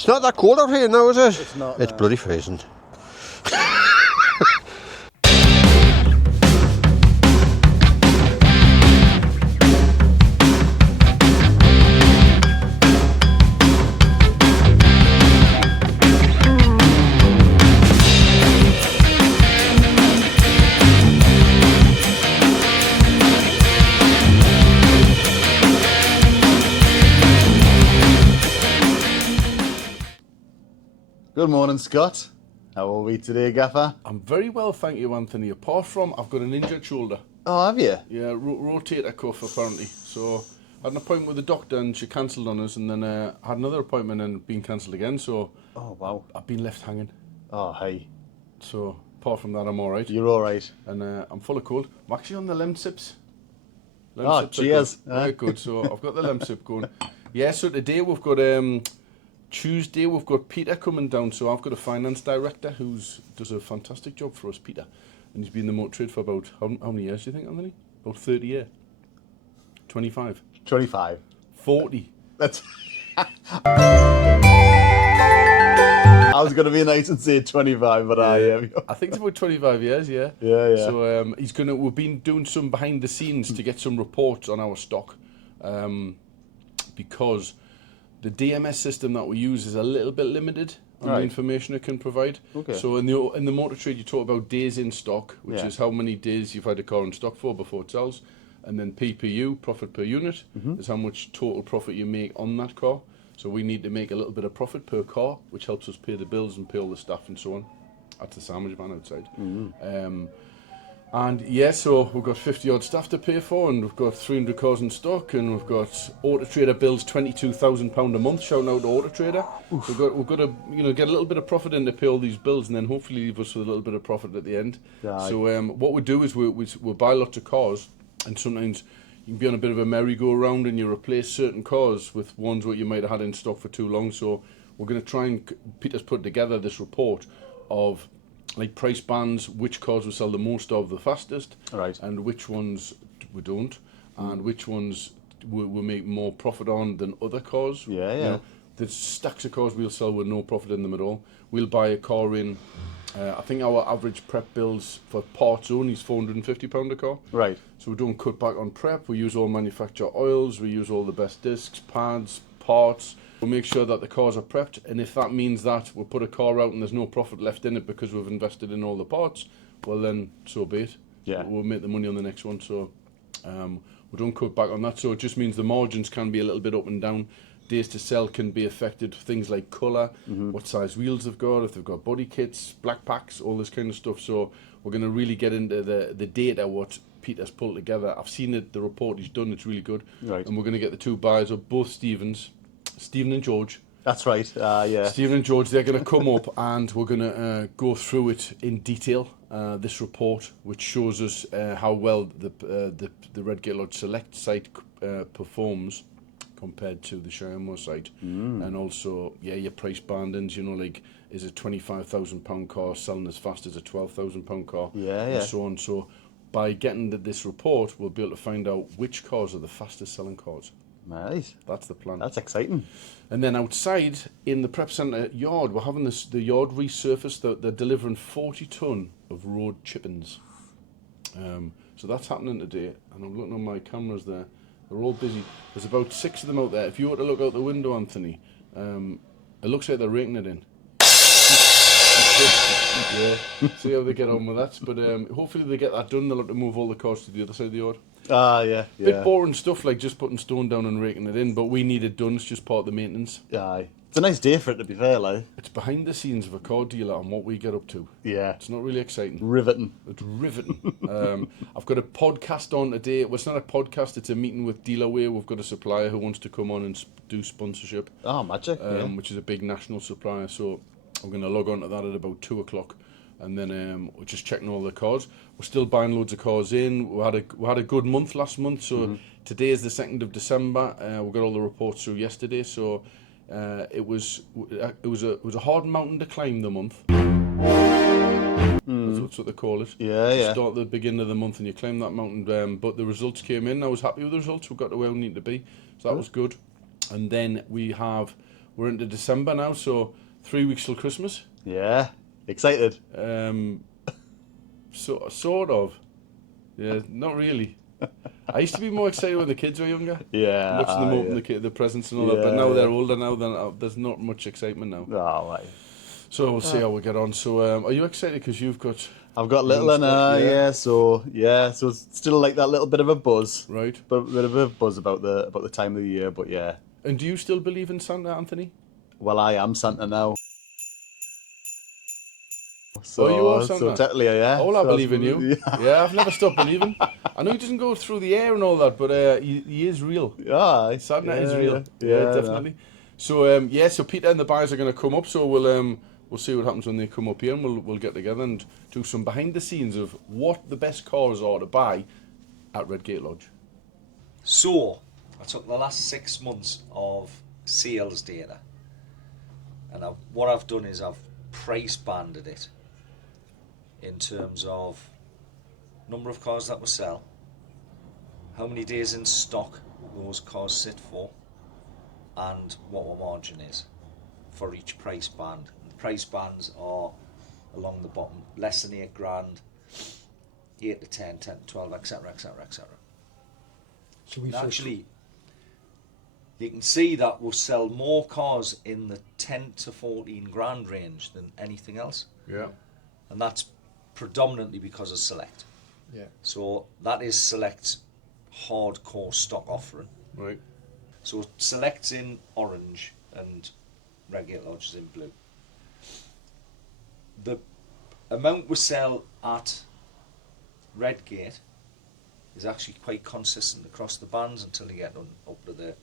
It's not that cold out here now, is it? It's not. It's bloody freezing. Good morning, Scott. How are we today, Gaffer? I'm very well, thank you, Anthony. Apart from, I've got an injured shoulder. Oh, have you? Yeah, rotator cuff, apparently. So, I had an appointment with the doctor and she cancelled on us, and then I had another appointment and been cancelled again, so... Oh, wow. I've been left hanging. Oh, hey. So, apart from that, I'm alright. You're alright. And I'm full of cold. I'm actually on the Lemsips. Oh, cheers. Very good. So, I've got the Lemsip going. Yeah, so today we've got... Tuesday we've got Peter coming down, so I've got a finance director who does a fantastic job for us, Peter, and he's been in the motor trade for about how many years do you think, Anthony? About 30 years. 25. 25. 40. That's. I was going to be nice and say 25, but I think it's about 25 years. Yeah. Yeah. So we've been doing some behind the scenes to get some reports on our stock, because the DMS system that we use is a little bit limited on the information it can provide. Okay. So in the motor trade, you talk about days in stock, which is how many days you've had a car in stock for before it sells, and then PPU, profit per unit, is how much total profit you make on that car. So we need to make a little bit of profit per car, which helps us pay the bills and pay all the staff and so on. That's the sandwich van outside. And yeah, so we've got 50 odd staff to pay for, and we've got 300 cars in stock, and we've got Auto Trader bills £22,000 a month. Shouting out to Auto Trader. We've got to get a little bit of profit in to pay all these bills, and then hopefully leave us with a little bit of profit at the end. Right. So what we do is we buy lots of cars, and sometimes you can be on a bit of a merry-go-round and you replace certain cars with ones that you might have had in stock for too long. So we're going to try and Peter's put together this report of like price bands, which cars we sell the most of the fastest, and which ones we don't, and which ones we make more profit on than other cars. Yeah. You know, there's stacks of cars we'll sell with no profit in them at all. We'll buy a car in, I think our average prep bills for parts only is £450 a car. Right. So we don't cut back on prep, we use all manufacturer oils, we use all the best discs, pads, parts. We'll make sure that the cars are prepped, and if that means that we'll put a car out and there's no profit left in it because we've invested in all the parts, well then, so be it. Yeah. We'll make the money on the next one, so we don't cut back on that. So it just means the margins can be a little bit up and down. Days to sell can be affected, things like colour, what size wheels they've got, if they've got body kits, black packs, all this kind of stuff. So we're going to really get into the data, what Peter's pulled together. I've seen it, the report he's done, it's really good. Right. And we're going to get the two buyers of both Stephen and George. That's right. Yeah. Stephen and George, they're going to come up and we're going to go through it in detail. This report, which shows us how well the Redgate Lodge Select site performs compared to the Shiremore site, and also your price bandings. Like, is a £25,000 car selling as fast as a £12,000 car? And so on. So by getting this report, we'll be able to find out which cars are the fastest selling cars. Nice. That's the plan. That's exciting. And then outside in the prep centre yard, we're having the yard resurfaced. They're delivering 40 tonne of road chippings. So that's happening today. And I'm looking on my cameras there. They're all busy. There's about 6 of them out there. If you were to look out the window, Anthony, it looks like they're raking it in. Yeah, see how they get on with that. But hopefully they get that done. They'll have to move all the cars to the other side of the yard. Yeah. Bit boring stuff, like just putting stone down and raking it in, but we need it done. It's just part of the maintenance. Aye. It's a nice day for it, to be fair, like. It's behind the scenes of a car dealer and what we get up to. Yeah. It's not really exciting. Riveting. It's riveting. I've got a podcast on today. Well, it's not a podcast, it's a meeting with Dealerway. We've got a supplier who wants to come on and do sponsorship. Oh, magic. Which is a big national supplier. So I'm going to log on to that at about 2 o'clock. And then we're just checking all the cars. We're still buying loads of cars in. We had a good month last month. So today is the 2nd of December. We got all the reports through yesterday. So it was a hard mountain to climb the month. That's what they call it. Yeah. Start at the beginning of the month and you climb that mountain. But the results came in. I was happy with the results. We got to where we need to be. So that was good. And then we have we're into December now, so 3 weeks till Christmas. Yeah, excited. So sort of. Yeah, not really. I used to be more excited when the kids were younger. Yeah, Watching them open yeah. the presents and all that. But now Yeah, they're yeah. older now, then there's not much excitement now. Oh, right. So we'll see how we get on. So are you excited because you've got I've got your own little and stuff? so it's still like that little bit of a buzz, Right. but bit of a buzz about the time of the year. But yeah, And do you still believe in Santa, Anthony? well, I am Santa now. Oh, you are So Santa. technically, yeah. Oh, well, I So believe in you. Yeah, Yeah, I've never stopped believing. I know he doesn't go through the air and all that, but he is real. yeah, Santa is yeah, real. Yeah, Yeah, no. definitely. So so Peter and the boys are going to come up. So we'll see what happens when they come up here, and we'll get together and do some behind the scenes of what the best cars are to buy at Redgate Lodge. So, I took the last 6 months of sales data, and what I've done is I've price banded it in terms of number of cars that we sell, how many days in stock those cars sit for, and what our margin is for each price band. And the price bands are along the bottom, less than 8 grand, 8 to 10, 10 to 12, etc, etc, etc. So we Actually, you can see that we'll sell more cars in the 10 to 14 grand range than anything else, Yeah. and that's predominantly because of Select. yeah. So that is Select's hardcore stock offering. Right. So Select's in orange and Redgate Lodge is in blue. The amount we sell at Redgate is actually quite consistent across the bands until you get up to the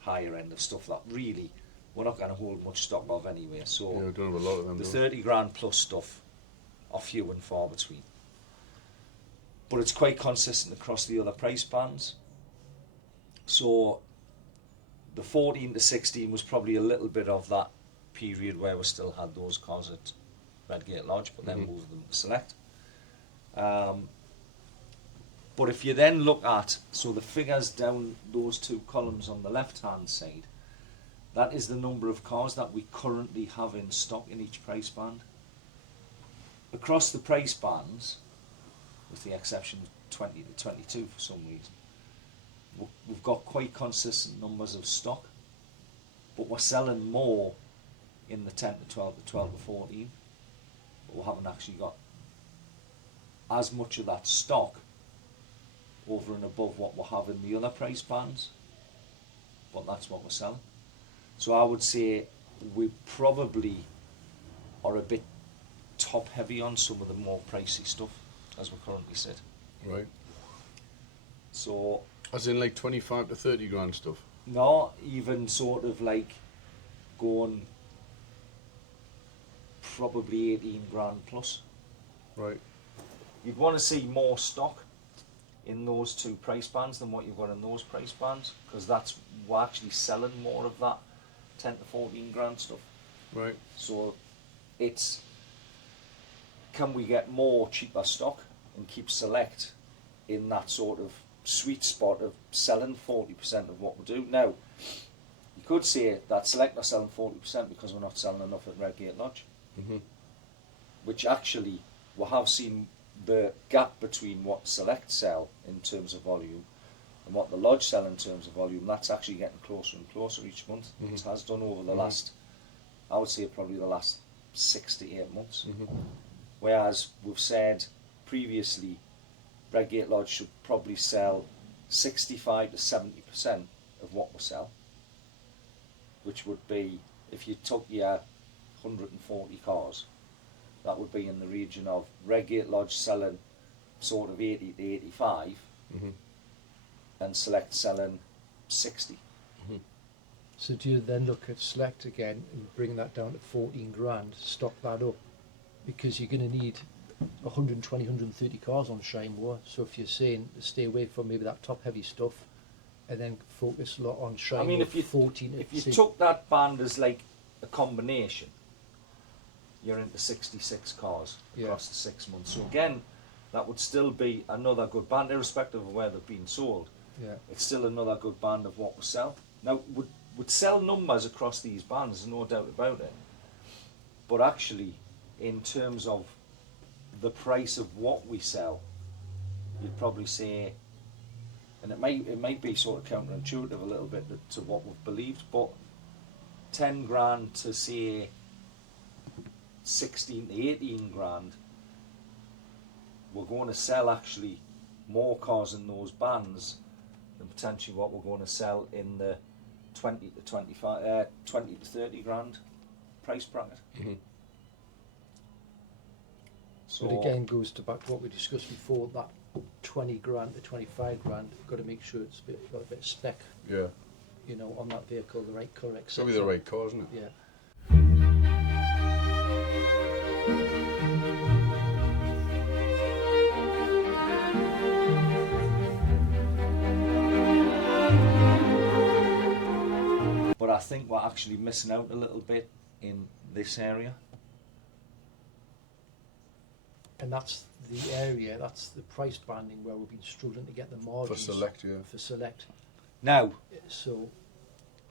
higher end of stuff that really we're not going to hold much stock of anyway. So Yeah, we don't have a lot of them. the do we? 30 grand plus stuff are few and far between. But it's quite consistent across the other price bands. So the 14 to 16 was probably a little bit of that period where we still had those cars at Redgate Lodge, but then moved them to Select. But if you then look at, so the figures down those two columns on the left hand side, that is the number of cars that we currently have in stock in each price band. Across the price bands, with the exception of 20 to 22 for some reason, we've got quite consistent numbers of stock, but we're selling more in the 10 to 12 to 12 to 14, but we haven't actually got as much of that stock over and above what we have in the other price bands, but that's what we're selling. So I would say we probably are a bit top heavy on some of the more pricey stuff as we currently sit. Right. So As in like 25 to 30 grand stuff. not even sort of like going probably 18 grand plus. Right. You'd want to see more stock in those two price bands than what you've got in those price bands, because that's we're actually selling more of that 10 to 14 grand stuff. Right. So it's, can we get more cheaper stock and keep Select in that sort of sweet spot of selling 40% of what we do? Now, you could say that Select are selling 40% because we're not selling enough at Redgate Lodge, which actually we have seen the gap between what Select sell in terms of volume and what the Lodge sell in terms of volume, that's actually getting closer and closer each month. It has done over the last, I would say probably the last 6 to 8 months. Whereas we've said previously Redgate Lodge should probably sell 65 to 70% of what we sell, which would be, if you took your 140 cars, that would be in the region of Redgate Lodge selling sort of 80 to 85 and Select selling 60. So do you then look at Select again and bring that down to 14 grand, stock that up? Because you're going to need 120, 130 cars on Shine War. So if you're saying stay away from maybe that top heavy stuff and then focus a lot on Shine I mean, War, if you 14, if you say- took that band as like a combination, you're into 66 cars Yeah. across the 6 months. So again, that would still be another good band, irrespective of where they've been sold. yeah, It's still another good band of what we sell. Now, would sell numbers across these bands, there's no doubt about it. But actually, in terms of the price of what we sell, you'd probably say, and it might be sort of counterintuitive a little bit to what we've believed, but 10 grand to say 16 to 18 grand, we're going to sell actually more cars in those bands than potentially what we're going to sell in the 20 to 25, 20 to 30 grand price bracket. Mhm. So But again, goes to back to what we discussed before, that 20 grand to 25 grand, we've got to make sure it's got a bit of spec, Yeah. you know, on that vehicle, the right colour, It's etc. probably the right car, isn't it? Yeah. but I think we're actually missing out a little bit in this area. And that's the area, that's the price banding where we've been struggling to get the For margins. select, yeah. For select. Now, So,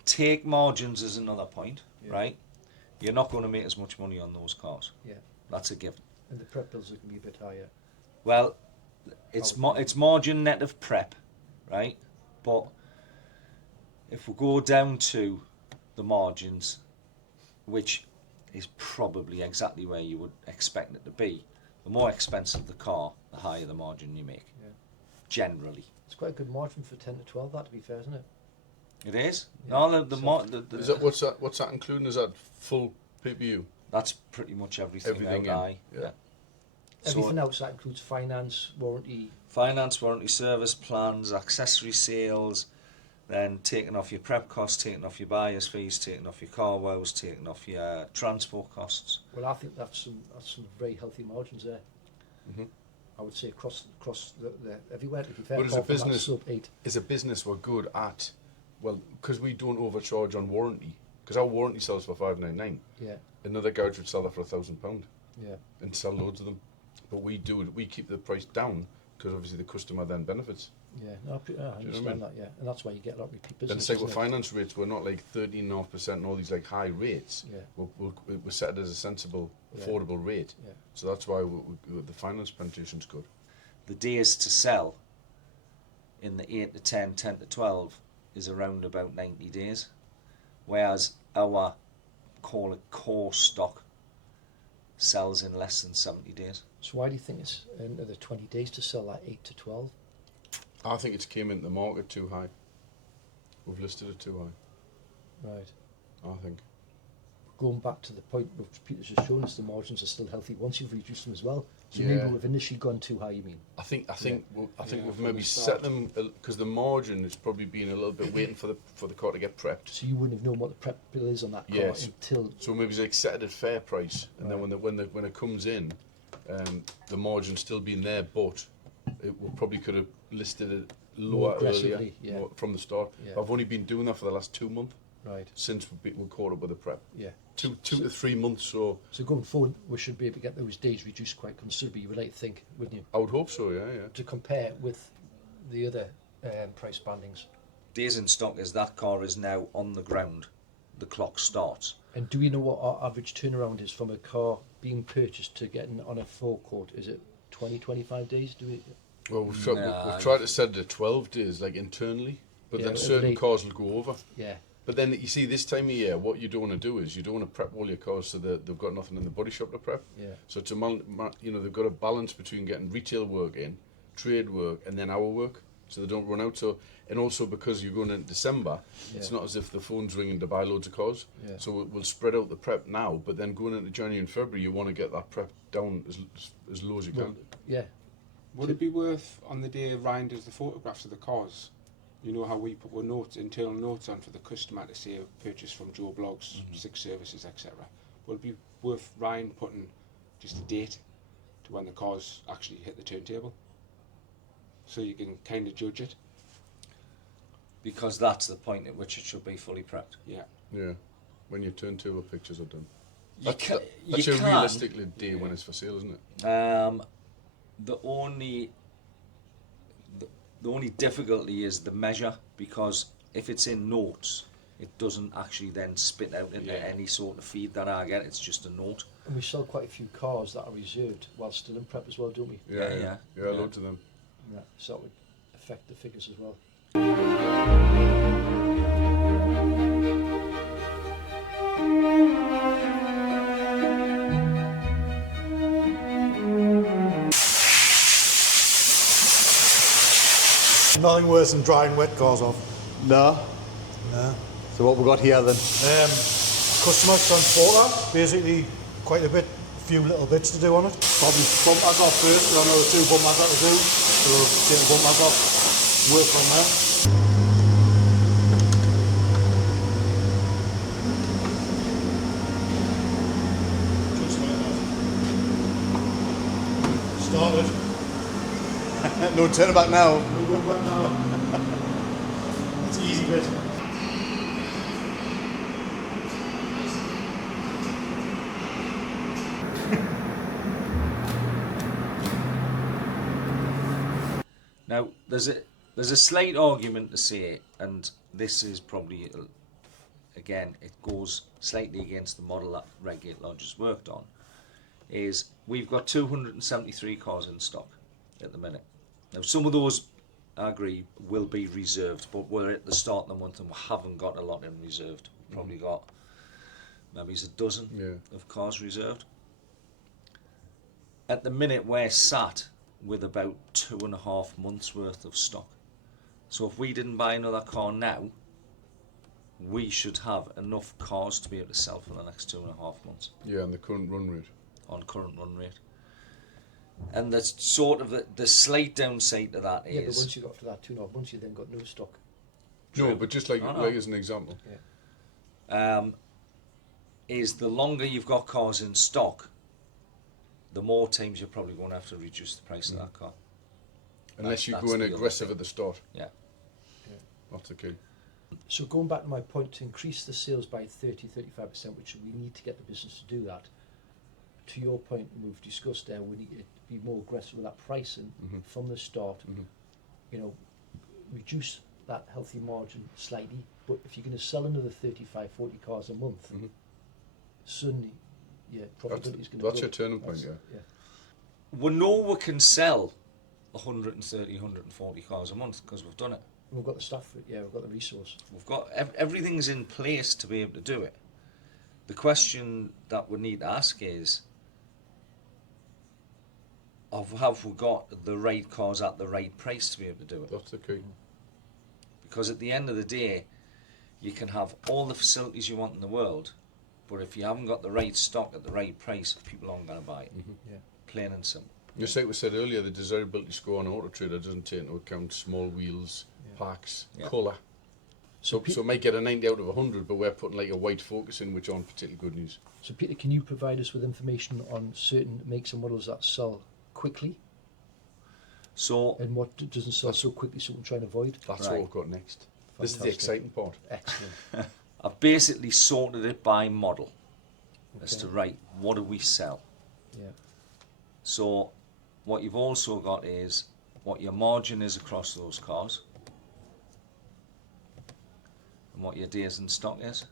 take margins as another point, Yeah. right? You're not going to make as much money on those cars. yeah. That's a given. And the prep bills are going to be a bit higher. Well, it's it's margin net of prep, right? But if we go down to the margins, which is probably exactly where you would expect it to be, the more expensive the car, the higher the margin you make. Yeah. Generally, It's quite a good margin for 10 to 12, that, to be fair, isn't it? it is. Yeah. No, the So- Is that what's that including? Is that full PPU? that's pretty much everything. Everything out in, high. yeah. Everything else, that includes finance, warranty. Finance, warranty, service plans, accessory sales, then taking off your prep costs, taking off your buyer's fees, taking off your car woes, taking off your transport costs. Well, I think that's some very healthy margins there. Mhm. I would say across the everywhere, to be fair. But as a apart from that business- sub 8. As a business, we're good at, well, because we don't overcharge on warranty. Because our warranty sells for $599. Yeah, Another garage would sell that for £1,000 yeah. and sell loads of them. But we do it. We keep the price down because obviously the customer then benefits. Yeah, no, I what I understand mean? that, yeah. And that's why you get a lot of repeat Then business. say with isn't it? finance rates, we're not like 13.5% and all these like high rates. Yeah, We're set as a sensible, Yeah. affordable rate. yeah. So that's why the finance penetration's good. The days to sell in the 8 to 10, 10 to 12 is around about 90 days. Whereas our, call it core stock, sells in less than 70 days. So why do you think it's another 20 days to sell that 8 to 12? I think it's came into the market too high. We've listed it too high, Right. I think. Going back to the point which Peter's just shown us, the margins are still healthy once you've reduced them as well. So Yeah. maybe we've initially gone too high, you mean? I think Yeah, we've from maybe the set start. them because the margin has probably been a little bit waiting for the car to get prepped. So you wouldn't have known what the prep bill is on that car Yes. until... So maybe it's like set it at fair price, and then Right. when it comes in, the margin still being there, but we probably could have listed it More lower earlier aggressively, yeah. more from the start. Yeah. I've only been doing that for the last 2 months Right, since we're caught up with the prep. yeah. Two to 3 months. So So going forward, we should be able to get those days reduced quite considerably, you would like to think, wouldn't you? I would hope so. Yeah. To compare with the other price bandings. Days in stock is that car is now on the ground. The clock starts. And do we know what our average turnaround is from a car being purchased to getting on a forecourt? Is it 20, 25 days? Do we? Well, we've Nah. tried to set it at 12 days, like internally, but Yeah, then it'll certain be- cars will go over. Yeah, But then you see this time of year, what you don't want to do is you don't want to prep all your cars so that they've got nothing in the body shop to prep. yeah, So it's they've got a balance between getting retail work in, trade work, and then our work, so they don't run out. So and also because you're going into December, it's Yeah. not as if the phone's ringing to buy loads of cars. Yeah. So we'll spread out the prep now, but then going into January and February, you want to get that prep down as low as you well, can. yeah, Would it be worth, on the day Ryan does the photographs of the cars, you know how we put our notes, internal notes on for the customer to say purchase from Joe Blogs, 6 services, etc. Would it be worth Ryan putting just a date to when the cars actually hit the turntable, so you can kind of judge it? Because that's the point at which it should be fully prepped. Yeah. Yeah, when your turntable pictures are done. You That's you your can, realistic day when it's for sale, isn't it? the only difficulty is the measure, because if it's in notes, it doesn't actually then spit out into Yeah. any sort of feed that I get. It's just a note. And we sell quite a few cars that are reserved while still in prep as well, don't we? Yeah, loads of them. Yeah. So that would affect the figures as well. Nothing worse than drying wet cars off. No. No. So what we got here then? Customer transporter, basically quite a bit, few little bits to do on it. Probably bump that off first, because I know the two bump that to do. So take the bump that off, work from there. Just like that. Started. No turning back now. No going back now. It's an easy bit. Now, there's a slight argument to say, and this is probably, again, it goes slightly against the model that Redgate Lodge has worked on, is we've got 273 cars in stock at the minute. Now, some of those, I agree, will be reserved, but we're at the start of the month and we haven't got a lot in reserved. We've probably got maybe a dozen of cars reserved. At the minute, we're sat with about 2.5 months worth of stock. So if we didn't buy another car now, we should have enough cars to be able to sell for the next 2.5 months. Yeah, and the current run rate. On current run rate. And that's sort of the slight downside to that Yeah, but is... once you got to that 2.5 months, you then got no stock. No, but just like No, no. like as an example. Is the longer you've got cars in stock, the more times you're probably going to have to reduce the price of that car. Unless you That's go in the other aggressive thing. at the start. Yeah. That's the key. So going back to my point, to increase the sales by 30-35%, which we need to get the business to do that, to your point, and we've discussed there, we need to be more aggressive with that pricing from the start. You know, reduce that healthy margin slightly, but if you're going to sell another 35, 40 cars a month, suddenly, profitability is going to That's your turning point, yeah. We know we can sell 130, 140 cars a month because we've done it. We've got the staff for it, we've got the resource. We've got everything's in place to be able to do it. The question that we need to ask is, have we got the right cars at the right price to be able to do it? That's the key. Because at the end of the day, you can have all the facilities you want in the world, but if you haven't got the right stock at the right price, people aren't going to buy it. Plain and simple. Just like we said earlier, the desirability score on Auto Trader doesn't take into account small wheels, packs, colour. So it might get a 90 out of 100, but we're putting like a white focus in, which aren't particularly good news. So Peter, can you provide us with information on certain makes and models that sell quickly, So and what doesn't sell so quickly, so we can try and avoid? That's Right. what we've got next. This is the Fantastic. exciting part. Excellent. I've basically sorted it by model as Okay. to, right, what do we sell? Yeah. So what you've also got is what your margin is across those cars and what your days in stock is.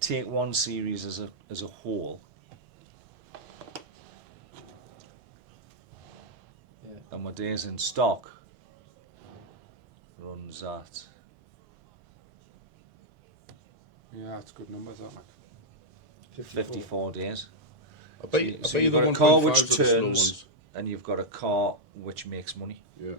Take one series as a whole, Yeah. and my days in stock runs at Yeah, that's good numbers, aren't they? 54 days. I bet, So I bet you've you got the a car 1.5s which are the slow turns, ones. and you've got a car which makes money. Yeah.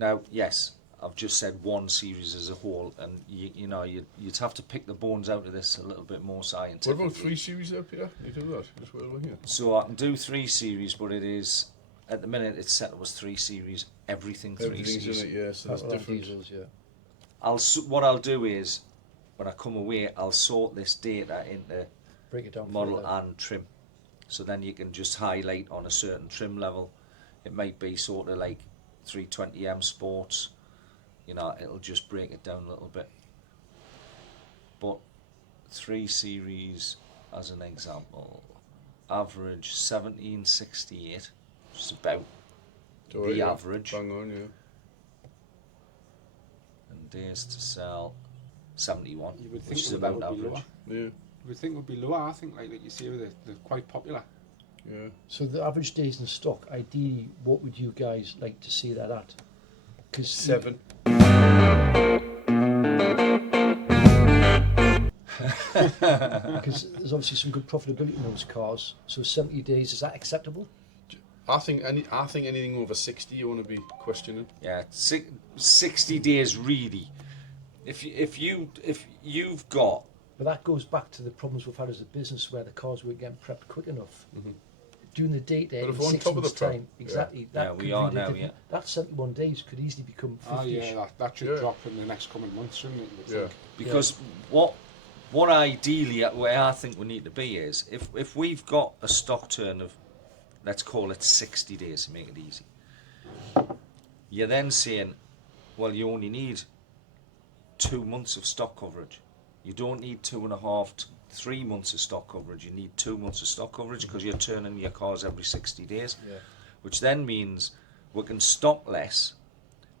Now, yes, I've just said one series as a whole, and you know you'd have to pick the bones out of this a little bit more What scientifically. about 3 series there, Peter? You do that? Just wait over here. So I can do 3 series, but it is at the minute it's set up as 3 series. Everything 3 Everything's series. in it, yeah, so that's Petrol and different. diesels, yeah. What I'll do is when I come away, I'll sort this data into Break it down. model further. and trim. So then you can just highlight on a certain trim level. It might be sort of like 320M Sports. You know, it'll just break it down a little bit. But 3 series, as an example, average 1768, which is about Alright, the yeah. average. Bang on, yeah. days to sell 71, You would think which is that about would be average. lower. Yeah, You would think it would be lower. I think, like you say, they're quite popular. yeah. So the average days in stock, ideally, what would you guys like to see that at? 'Cause 7. Because there's obviously some good profitability in those cars. So 70 days, is that acceptable? I think anything over 60 you want to be questioning. Yeah, 60 days really. If you've got, But that goes back to the problems we've had as a business where the cars weren't getting prepped quick enough. During the data But in if we're on 6 top of months' the prep, time, exactly. That Yeah, we could are really now, different. That 71 days could easily become 50. Oh yeah, that should Yeah. drop in the next coming months, shouldn't it? You would Yeah. think. because what ideally where I think we need to be is if we've got a stock turn of, let's call it 60 days to make it easy, you're then saying, well, you only need 2 months of stock coverage. You don't need 2.5 to 3 months of stock coverage. You need 2 months of stock coverage because you're turning your cars every 60 days, Yeah. which then means we can stock less.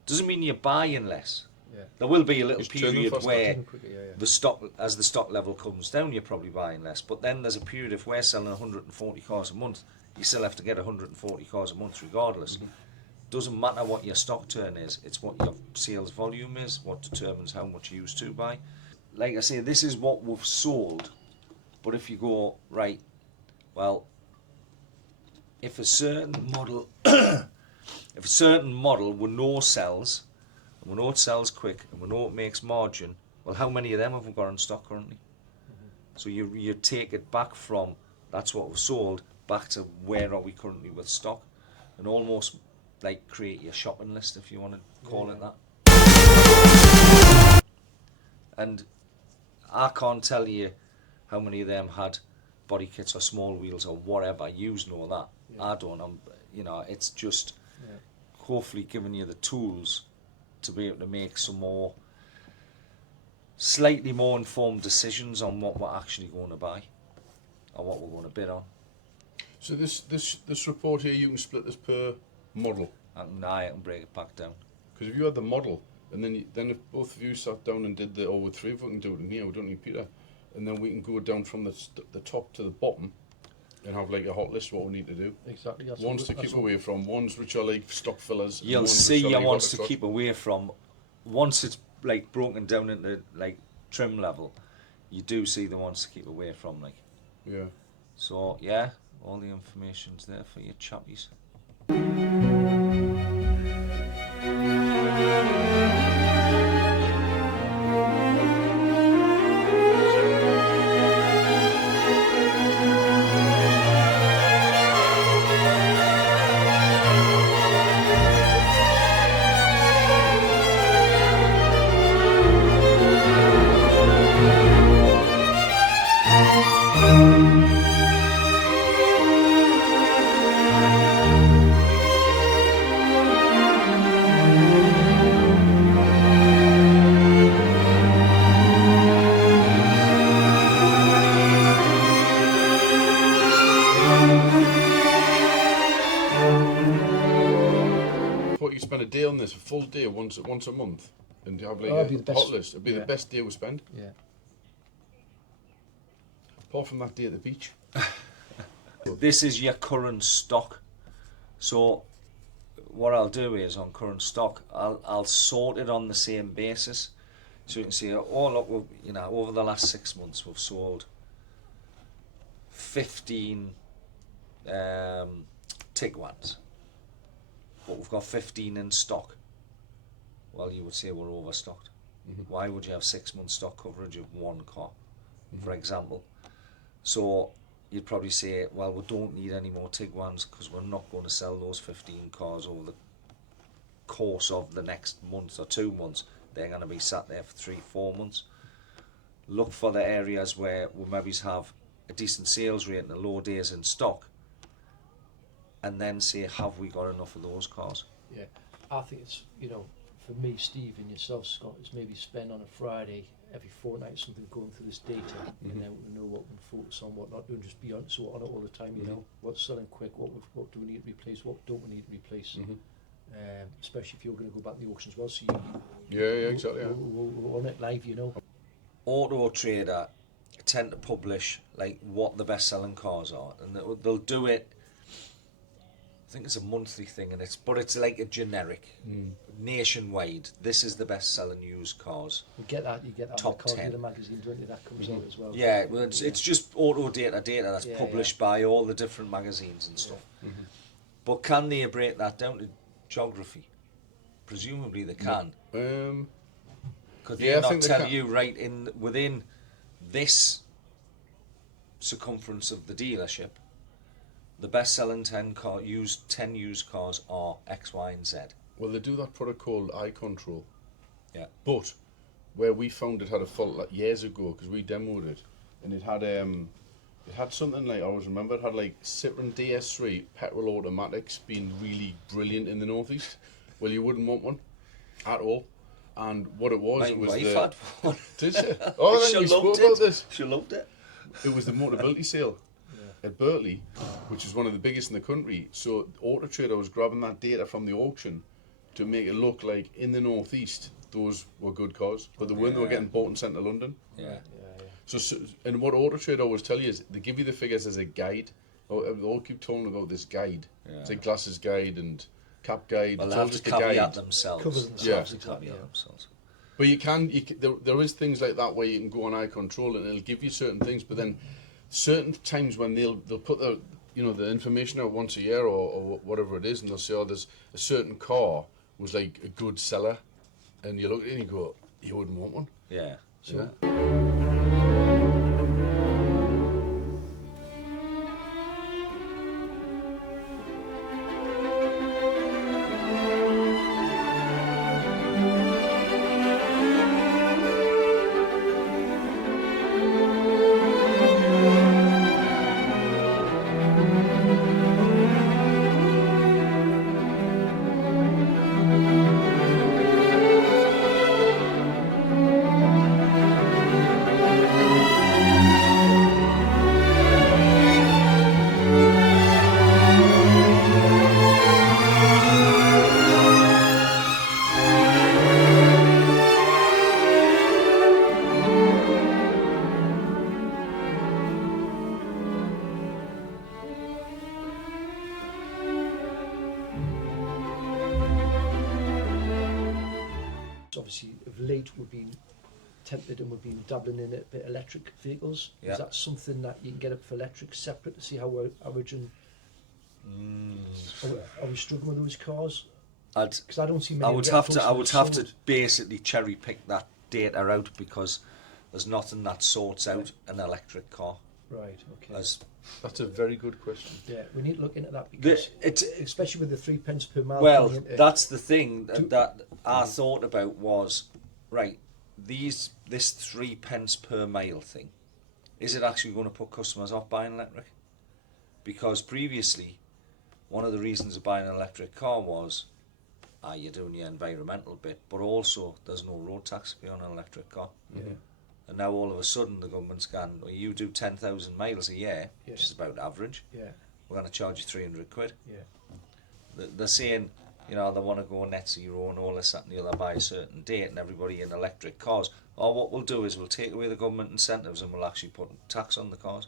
Doesn't mean you're buying less. Yeah. There will be a little Just turn them period faster. where Turn quicker, yeah. the stock, as the stock level comes down, you're probably buying less. But then there's a period if we're selling 140 cars a month, you still have to get 140 cars a month regardless. Doesn't matter what your stock turn is, it's what your sales volume is, what determines how much you used to buy. Like I say, this is what we've sold, but if you go, right, well, if a certain model we know sells, and we know it sells quick, and we know it makes margin, well, how many of them have we got in stock currently? So you take it back from, that's what was sold, back to where are we currently with stock, and almost like create your shopping list, if you want to call it that. And I can't tell you how many of them had body kits or small wheels or whatever. Yous know that. Yeah. I don't. It's just hopefully giving you the tools to be able to make some slightly more informed decisions on what we're actually going to buy or what we're going to bid on. So this report here, you can split this per model. And I can break it back down. Because if you had the model, and then if both of you sat down and did or with 3 of us can do it in here, we don't need Peter, and then we can go down from the top to the bottom and have like a hot list what we need to do. Exactly. That's Ones to keep away from, ones which are like stock fillers. and You'll ones see which are your like ones to hot keep away from. Once it's like broken down into like trim level, you do see the ones to keep away from, like. Yeah. So yeah, all the information's there for you chappies. What you spend a day on this, a full day once a month, and have like That'd be the a best. hot list. It'd be Yeah. the best day we spend. Yeah. Apart from that day at the beach. This is your current stock. So what I'll do is on current stock, I'll sort it on the same basis. So you can see, oh look, over the last 6 months we've sold 15 Tiguans, but we've got 15 in stock. Well, you would say we're overstocked. Why would you have 6 months stock coverage of one car, for example? So you'd probably say, well, we don't need any more Tiguans because we're not going to sell those 15 cars over the course of the next month or 2 months. They're going to be sat there for 3-4 months. Look for the areas where we maybe have a decent sales rate and a low days in stock, and then say, have we got enough of those cars? Yeah. I think it's, for me, Steve, and yourself, Scott, is maybe spend on a Friday every fortnight something going through this data, and then we know what we can focus on, what not, don't just be on it all the time. What's selling quick, what do we need to replace, what don't we need to replace. Especially if you're going to go back to the auction as well, so Yeah, exactly. Yeah. Who on it live, you know. Auto Trader tend to publish like what the best selling cars are, and they'll do it. I think it's a monthly thing, and it's like a generic, nationwide. This is the best selling used cars. You get that in the Top Car 10. Dealer magazine, don't you? That comes out as well. Yeah, well, it's just auto data that's Yeah, published by all the different magazines and stuff. But can they break that down to geography? Presumably they can. Could they Yeah, I not think they tell can. you right within this circumference of the dealership, the best-selling 10 used cars are X, Y, and Z? Well, they do that product called eye control. Yeah. But where we found it had a fault like years ago because we demoed it, and it had something like, I always remember, it had like Citroen DS3 petrol automatics being really brilliant in the northeast. Well, you wouldn't want one at all. And what it was, My it was wife the. had one. Did you? Oh, then She we spoke loved about it. this. She loved it. It was the Motability sale at Burtley, which is one of the biggest in the country. So Auto Trader was grabbing that data from the auction to make it look like in the northeast those were good cars, but they weren't. They were getting bought in central London. Yeah. So and what Auto Trader always tell you is they give you the figures as a guide. They all keep talking about this guide. Yeah. It's like glasses guide and cap guide. Well, It's they all have to just a caveat guide. themselves. Cover themselves, Yeah. exactly. Caveat themselves. But you can there is things like that where you can go on eye control and it'll give you certain things. But then certain times when they'll put the the information out once a year or whatever it is, and they'll say, oh, there's a certain car was like a good seller, and you look at it and you go, you wouldn't want one. Yeah. So, obviously, of late we've been tempted and we've been dabbling in a bit electric vehicles. Yeah. Is that something that you can get up for electric separate to see how we're averaging? Are we struggling with those cars? Because I don't see many. I of would them have close to. I the would have to sold. basically cherry pick that data out because there's nothing that sorts out an electric car. Right. Okay. As That's a very good question. Yeah, we need to look into that because especially with the 3 pence per mile. well, coming into- that's the thing that I thought about was right. This 3 pence per mile thing, is it actually going to put customers off buying electric? Because previously, one of the reasons of buying an electric car was, you're doing your environmental bit, but also there's no road tax to be on an electric car. Yeah. And now all of a sudden the government's gone, well, you do 10,000 miles a year, which is about average, Yeah. we're going to charge you 300 quid. Yeah. They're saying, they want to go net zero and all this, that and the other by a certain date, and everybody in electric cars. Or what we'll do is we'll take away the government incentives and we'll actually put tax on the cars.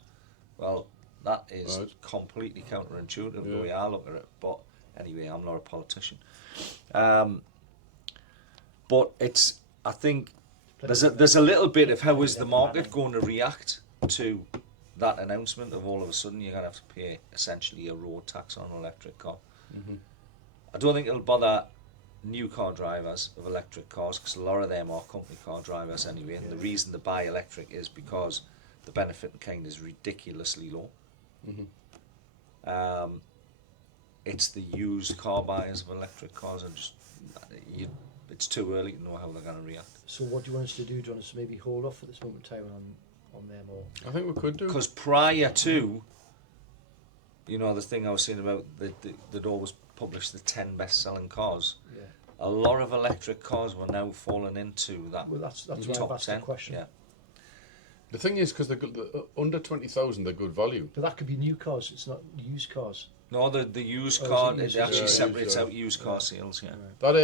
Well, that is Right. completely counterintuitive the Yeah. way I look at it. But anyway, I'm not a politician. But I think there's a little bit of how is the market going to react to that announcement of all of a sudden you're going to have to pay essentially a road tax on an electric car. I don't think it'll bother new car drivers of electric cars because a lot of them are company car drivers anyway, and the reason they buy electric is because the benefit in kind is ridiculously low. It's the used car buyers of electric cars and it's too early to know how they're going to react. So what do you want us to do? Do you want us to maybe hold off at this moment in time on them or? I think we could do. Because prior to, the thing I was saying about they'd always publish the 10 best-selling cars, Yeah. a lot of electric cars were now falling into that Well, that's why I've top asked 10. the question. Yeah. The thing is, because they're under 20,000, they're good value. But that could be new cars. It's not used cars. No, the used Oh, car, is it it used? actually Yeah, separates used, out used car sales, yeah. That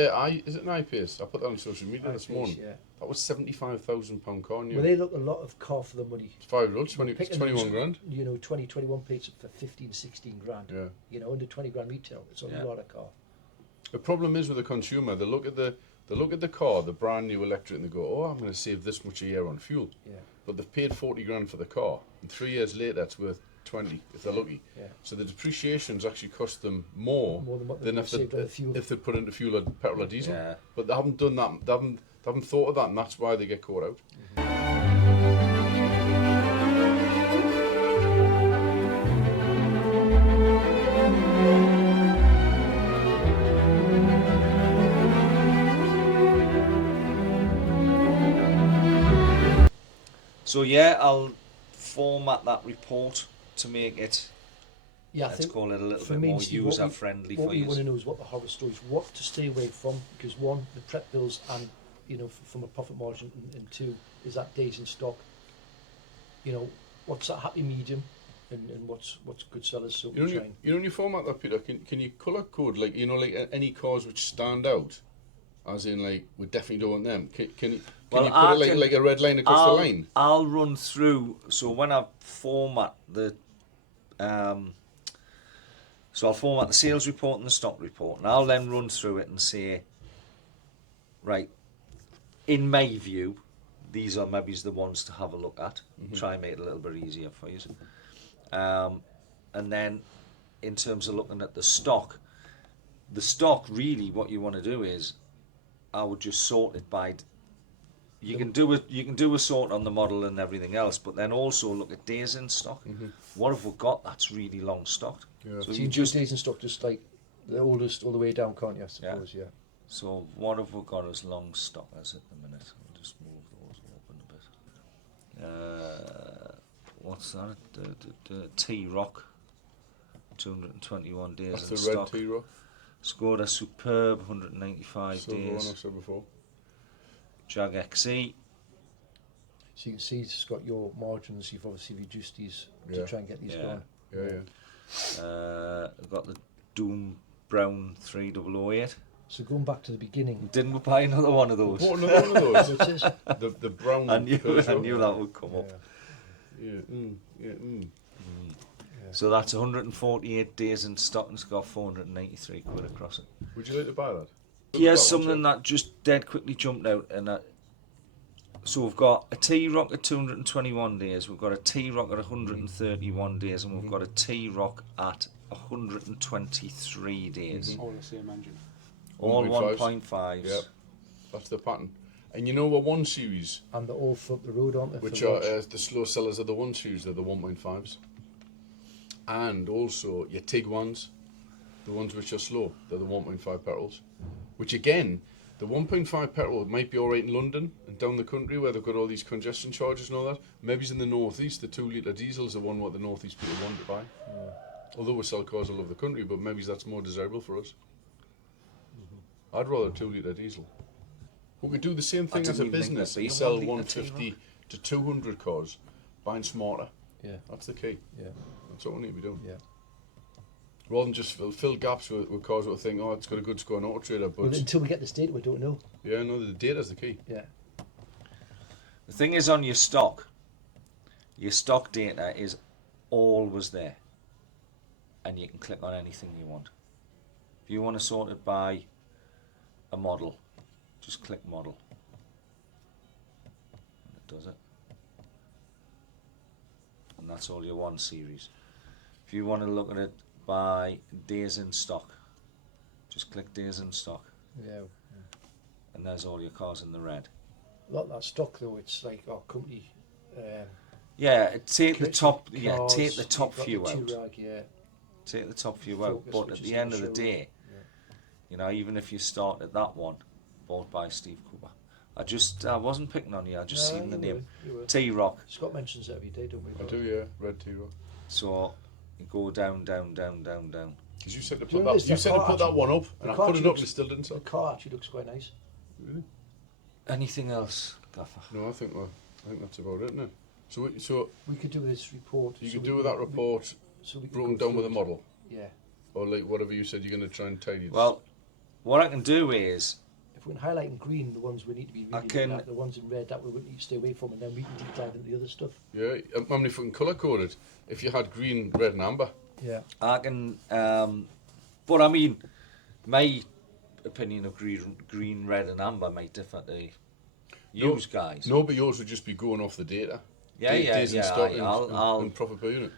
is it an I-Pace? I put that on social media this I-Pace, morning. yeah. That was £75,000 car new. Well, they look a lot of car for the money. It's 5 year 20, Picking 21 those, grand. You know, 20, 21 plates for 15, 16 grand. Yeah. You know, under 20 grand retail. It's a Yeah. lot of car. The problem is with the consumer, they look at the car, the brand new electric, and they go, "Oh, I'm going to save this much a year on fuel." Yeah. But they've paid 40 grand for the car, and 3 years later, it's worth 20 if they're lucky. Yeah. So the depreciation's actually cost them more More than what than they've if saved on the fuel. they put into fuel or petrol or diesel. Yeah. But they haven't done that. They haven't thought of that, and that's why they get caught out. So yeah, I'll format that report to make it, Yeah, I let's think call it a little for bit me, more Steve, what we- user-friendly what for we want to you. know is what the horror stories, what to stay away from, because one, the prep bills, and you know, from a profit margin, and two, is that days in stock. You know, what's that happy medium, and what's good sellers, so we try and You know, when you format that, Peter, can you colour code like any cars which stand out, as in like we definitely don't want them? Can you Well, put I it can- like a red line across the line? I'll run through. So when I format the, so I'll format the sales report and the stock report, and I'll then run through it and say, right, in my view, these are maybe the ones to have a look at. Try and make it a little bit easier for you. And then, in terms of looking at the stock really, what you want to do is, I would just sort it by. You can do a sort on the model and everything else, but then also look at days in stock. What have we got that's really long stocked? Yeah. So So you just days in stock, just like the oldest all the way down, can't you? I suppose, yeah. So what have we got as long stock as at the minute? I'll just move those open a bit. What's that? The T-Rock, 221 days That's in the red stock. T-Rock. Skoda Superb, 195 Silver one I days. said before. Jag XE, So you can see it's got your margins. You've obviously reduced these Yeah. to try and get these Yeah. going. Yeah. I've got the Doom Brown 3008. So going back to the beginning, Didn't we buy another one of those? Bought another one of those. what's this? the brown. I knew Peugeot. that would come up. Yeah. So that's 148 days in stock and it's got 493 quid across it. Would you like to buy that? Here's something that just dead quickly jumped out, and so we've got a T-Rock at 221 days, we've got a T-Rock at 131 days, and we've got a T-Rock at 123 days. All the same engine. All 1.5s. 1.5s. Yep. That's the pattern. And you know what 1 series, And they're all for up the road, aren't they? which for are launch? the slow sellers are the 1 series, they're the 1.5s. And also your TIG ones, the ones which are slow, they're the 1.5 petrols. Which again, the 1.5 petrol might be alright in London and down the country where they've got all these congestion charges and all that. Maybe it's in the northeast, the 2 litre diesel's the one what the northeast people want to buy. Although we sell cars all over the country, but maybe that's more desirable for us. I'd rather a 2 litre diesel. We could do the same thing as a didn't even think business. there'd be We a sell 1 litre 150 to 200 cars, buying smarter. Yeah, That's the key. yeah, That's what we need to be doing. yeah. Rather than just fill gaps with cars that think, oh, it's got a good score on Auto Trader, but Well, until we get this data, we don't know. yeah, no, the data's the key. Yeah. The thing is, on your stock data is always there, and you can click on anything you want. If you want to sort it by a model, just click model, and it does it. And that's all your 1 series. If you want to look at it by days in stock, just click days in stock, Yeah. and there's all your cars in the red. A lot of that stock though, it's like our company. Yeah, take the Cars, top. Yeah, take the you've top got few the out. T-Rag, yeah. Take the top few out. Focus, But which at is the in end the of the showroom. day, you know, even if you start at that one, bought by Steve Cooper, I wasn't picking on you. I just seen the name T-Rock. Scott mentions it every day, don't we? I do, yeah, red T-Rock. So you go down, down, down, down, down. Because you said to Do you put know that, this, you the said to car put that actually- one up, the and I car put it actually up and it still didn't The sell. car actually looks quite nice. Really? Anything else, Gaffer? No, I think that's about it, isn't it? So We could do this report. you so could we do with that report so we could broken go down with a through it. model. Yeah. Or like whatever you said you're going to try and tidy it? Well, what I can do is, If we can highlight in green the ones we need to be I really can- looking at, the ones in red that we need to stay away from, and then we can deep dive into the other stuff. Yeah, how many fucking colour coded? If you had green, red, and amber. Yeah. I can, but I mean, my opinion of green, red, and amber might differ to you guys. No, but yours would just be going off the data. Days in stock and profit per unit.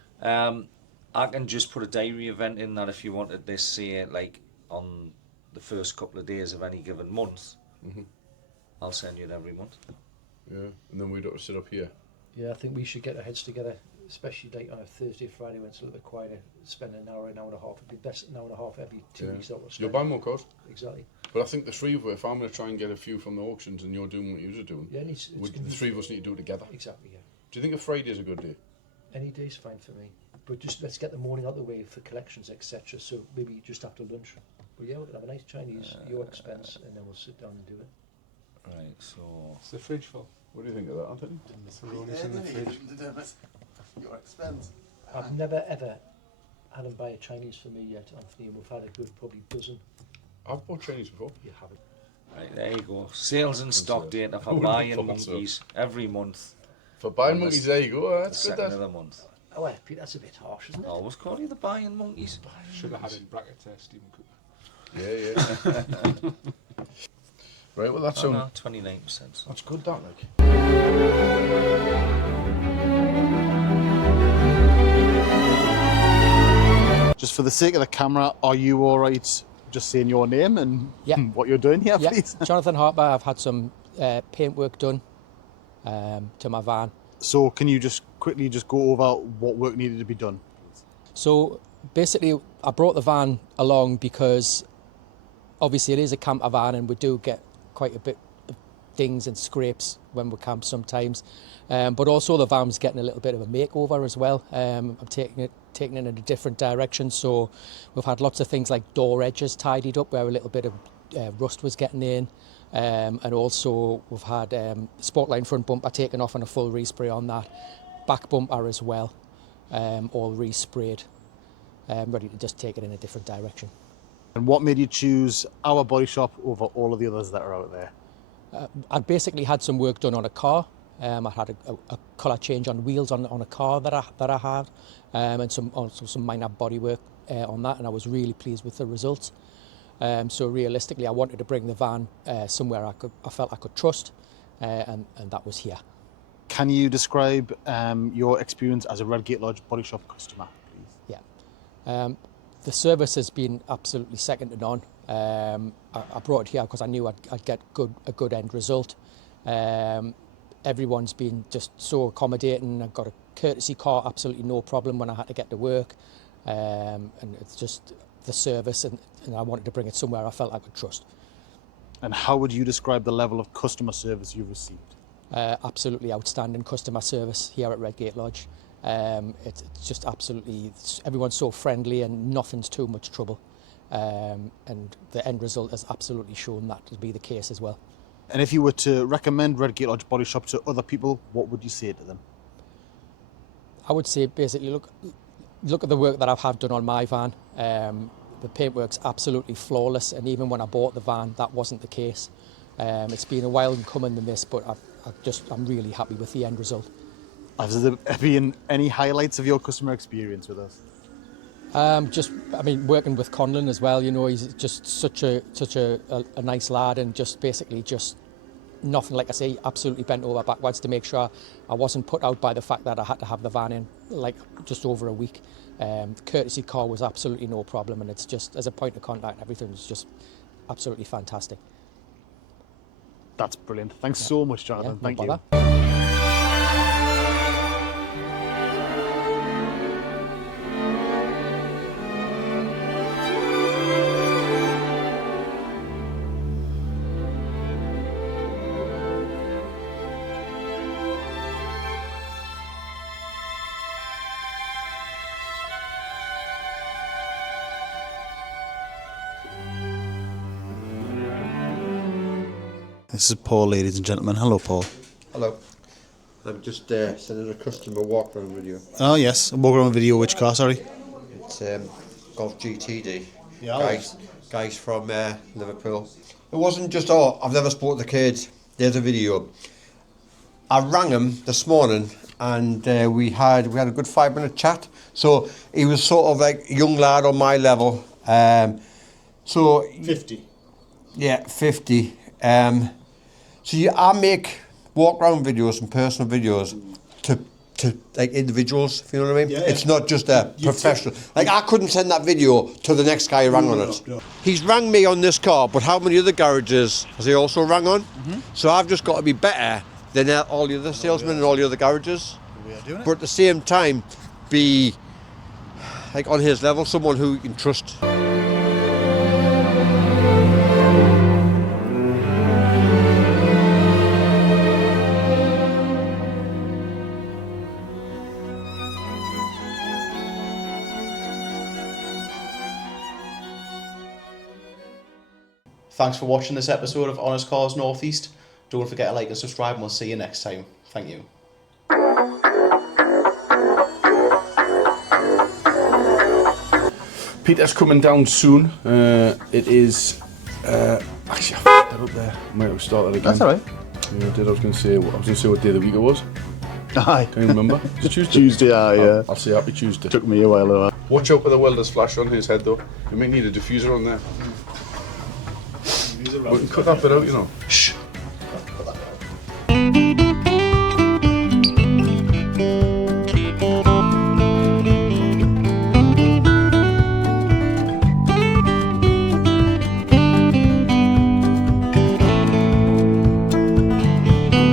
I can just put a diary event in that if you wanted this, say, like on the first couple of days of any given month, I'll send you it every month. Yeah, and then we'd have to sit up here. Yeah, I think we should get our heads together, especially like on a Thursday, Friday when it's a little bit quieter. Spend an hour and a half. It'd be best an hour and a half every 2 weeks. That was You'll buy more cars. Exactly. But I think the three of us, if I'm going to try and get a few from the auctions and you're doing what you're doing, Yeah, the three of us need to do it together. Exactly. Yeah. Do you think a Friday's a good day? Any day's fine for me, but just let's get the morning out of the way for collections, etc. So maybe just after lunch. But yeah, we can have a nice Chinese, your expense, and then we'll sit down and do it. Right, so... Is the fridge full? What do you think of that, Anthony? And the Thrones in the fridge. Your expense. I've never ever had them buy a Chinese for me yet, Anthony, and we've had a good probably dozen. I've bought Chinese before. You haven't. Right, there you go. Sales and stock data for Who would've buying thought so? monkeys every month. For buying And monkeys, this- there you go. The That's good. second That. of the month. Oh, well, Pete, that's a bit harsh, isn't I it? always call you the buying monkeys. Should have had in brackets Stephen Cooper. Yeah. Right. Well, that's Oh, no, 29%. That's good. That like. Just for the sake of the camera, are you all right just saying your name and Yeah. what you're doing here, Yeah, please? Jonathan Harper. I've had some paint work done to my van. So can you just quickly just go over what work needed to be done? So basically, I brought the van along because obviously it is a camper van and we do get quite a bit of dings and scrapes when we camp sometimes. But also the van's getting a little bit of a makeover as well. I'm taking it in a different direction. So we've had lots of things like door edges tidied up where a little bit of rust was getting in. And also we've had Sportline front bumper taken off and a full respray on that. Back bumper as well, all resprayed. Ready to just take it in a different direction. And what made you choose our body shop over all of the others that are out there? I'd basically had some work done on a car. I had a colour change on wheels on a car that I had, and some minor body work on that, and I was really pleased with the results. So realistically, I wanted to bring the van somewhere I felt I could trust, and that was here. Can you describe your experience as a Redgate Lodge body shop customer, please? Yeah. The service has been absolutely second to none. I brought it here because I knew I'd get a good end result. Everyone's been just so accommodating. I've got a courtesy car, absolutely no problem when I had to get to work. And it's just the service, and I wanted to bring it somewhere I felt I could trust. And how would you describe the level of customer service you've received? Absolutely outstanding customer service here at Redgate Lodge. It's just absolutely, everyone's so friendly and nothing's too much trouble. And the end result has absolutely shown that to be the case as well. And if you were to recommend Redgate Lodge body shop to other people, what would you say to them? I would say basically look at the work that I've had done on my van. The paintwork's absolutely flawless, and even when I bought the van, that wasn't the case. It's been a while in coming than this, but I'm really happy with the end result. Has there been any highlights of your customer experience with us? Working with Conlon as well, you know, he's just such a nice lad, and just basically nothing, like I say, absolutely bent over backwards to make sure I wasn't put out by the fact that I had to have the van in like just over a week. The courtesy car was absolutely no problem, and it's just, as a point of contact, everything was just absolutely fantastic. That's brilliant. Thanks so much, Jonathan. Yeah, no Thank you. bother. This is Paul, ladies and gentlemen. Hello, Paul. Hello. I'm just sending a customer walk around video. Oh, yes. Walk around video. Which car, sorry? It's Golf GTD. Yeah, Guys from Liverpool. It wasn't just, oh, I've never spoken to the kids. There's a video. I rang him this morning, and we had a good 5-minute chat. So he was sort of like a young lad on my level. So 50. Yeah, 50. I make walk around videos and personal videos to like individuals, if you know what I mean? Yeah. It's not just a professional. Like I couldn't send that video to the next guy who rang on it. No. He's rang me on this car, but how many other garages has he also rang on? So I've just got to be better than all the other salesmen and all the other garages. We are doing it. But at the same time, be like on his level, someone who you can trust. Thanks for watching this episode of Honest Cars Northeast. Don't forget to like and subscribe, and we'll see you next time. Thank you. Peter's coming down soon. It is actually I fucked that up there. Might have started again. That's alright. Yeah, I did. I was going to say what day of the week it was. Aye. Can you remember? It's Tuesday. Tuesday, yeah. I'll say happy Tuesday. Took me a while though. Watch out for the welder's flash on his head though. You might need a diffuser on there. We can cut that bit out, you know.